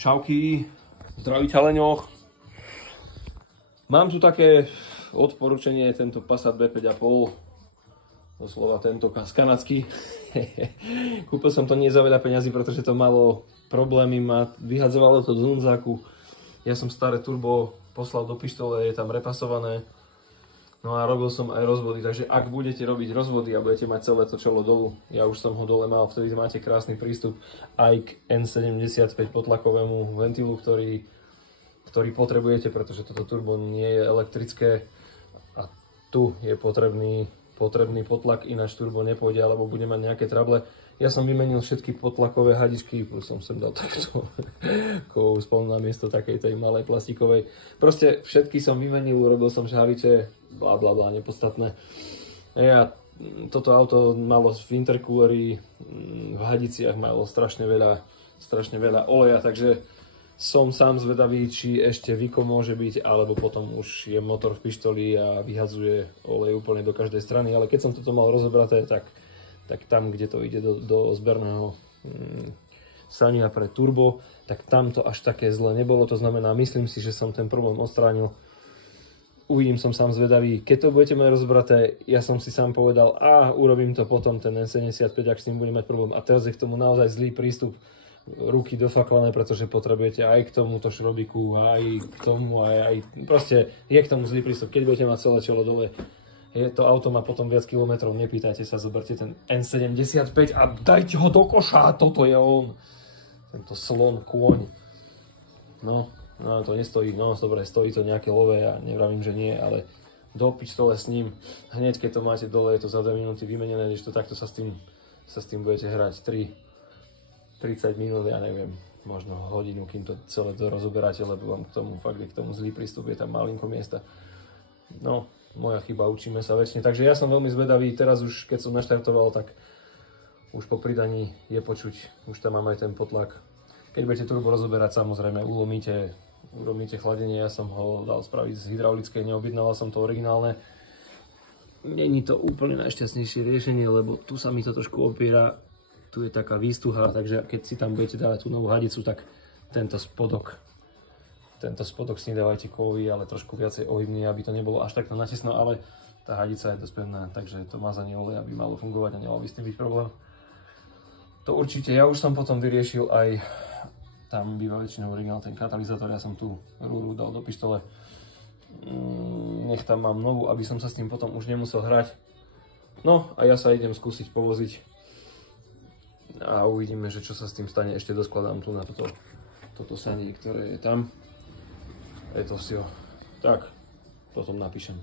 Čauky, zdraví ťaleňoch. Mám tu také odporúčanie, tento Passat B5,5, doslova tento kanadský. Kúpil som to nie za veľa peňazí, pretože to malo problémy, vyhadzovalo to do núdzáku. Ja som staré turbo poslal do pištole, je tam repasované. No a robil som aj rozvody, takže ak budete robiť rozvody a budete mať celé to čelo dolu, ja už som ho dole mal, vtedy máte krásny prístup aj k N75 potlakovému ventilu, ktorý potrebujete, pretože toto turbo nie je elektrické a tu je potrebný potlak, ináč turbo nepôjde, alebo bude mať nejaké trable. Ja som vymenil všetky potlakové hadičky, plus som sem dal takto spolu na miesto takej tej malej plastikovej. Proste všetky som vymenil, urobil som žhaviče, bla bla bla, nepodstatné. Ja, toto auto malo v intercooleri, v hadiciach malo strašne veľa oleja, takže som sám zvedavý, či ešte Vico môže byť, alebo potom už je motor v pištoli a vyhadzuje olej úplne do každej strany, ale keď som toto mal rozobraté, tak tam, kde to ide do zberného sania pre turbo, tak tam to až také zle nebolo. To znamená, myslím si, že som ten problém odstránil. Uvidím, som sám zvedavý. Keď to budete mať rozbraté, ja som si sám povedal, urobím to potom, ten N75, ak s ním budem mať problém. A teraz je k tomu naozaj zlý prístup, ruky dofaklané, pretože potrebujete aj k tomuto šrobiku, aj k tomu, aj proste je k tomu zlý prístup. Keď budete mať celé čelo dole, to auto má potom viac kilometrov, nepýtajte sa, zoberte ten N75 a dajte ho do koša, toto je on. Tento slon, kôň. No to nestojí, dobre, stojí to nejaké lové, ja nevravím, že nie, ale do pištole s ním, hneď keď to máte dole, je to za 2 minúty vymenené, když to takto sa s tým budete hrať 30 minút, ja neviem, možno hodinu, kým to celé to rozoberáte, lebo vám k tomu zlý prístup, je tam malinko miesta. No, moja chyba, učíme sa väčšine. Takže ja som veľmi zvedavý, teraz už keď som naštartoval, tak už po pridaní je počuť, už tam mám aj ten potlak. Keď budete turbo rozoberať, samozrejme urobíte chladenie, ja som ho dal spraviť z hydraulickej, neobjednal som to originálne. Není to úplne najšťastnejšie riešenie, lebo tu sa mi to trošku opiera, tu je taká výstuha, takže keď si tam budete dávať tú novú hadicu, tak tento spodok s ním dávajte kovový, ale trošku viacej ohybný, aby to nebolo až takto natesno, ale tá hadica je dosť pevná, takže to mazanie oleja by malo fungovať a nemal by s tým byť problém. To určite, ja už som potom vyriešil aj, tam býva väčšinou originál ten katalizátor, ja som tú rúru dal do pištole, nech tam mám novú, aby som sa s tým potom už nemusel hrať. No a ja sa idem skúsiť povoziť a uvidíme, že čo sa s tým stane, ešte doskladám tu na toto sanie, ktoré je tam. Je to si tak, potom napíšem.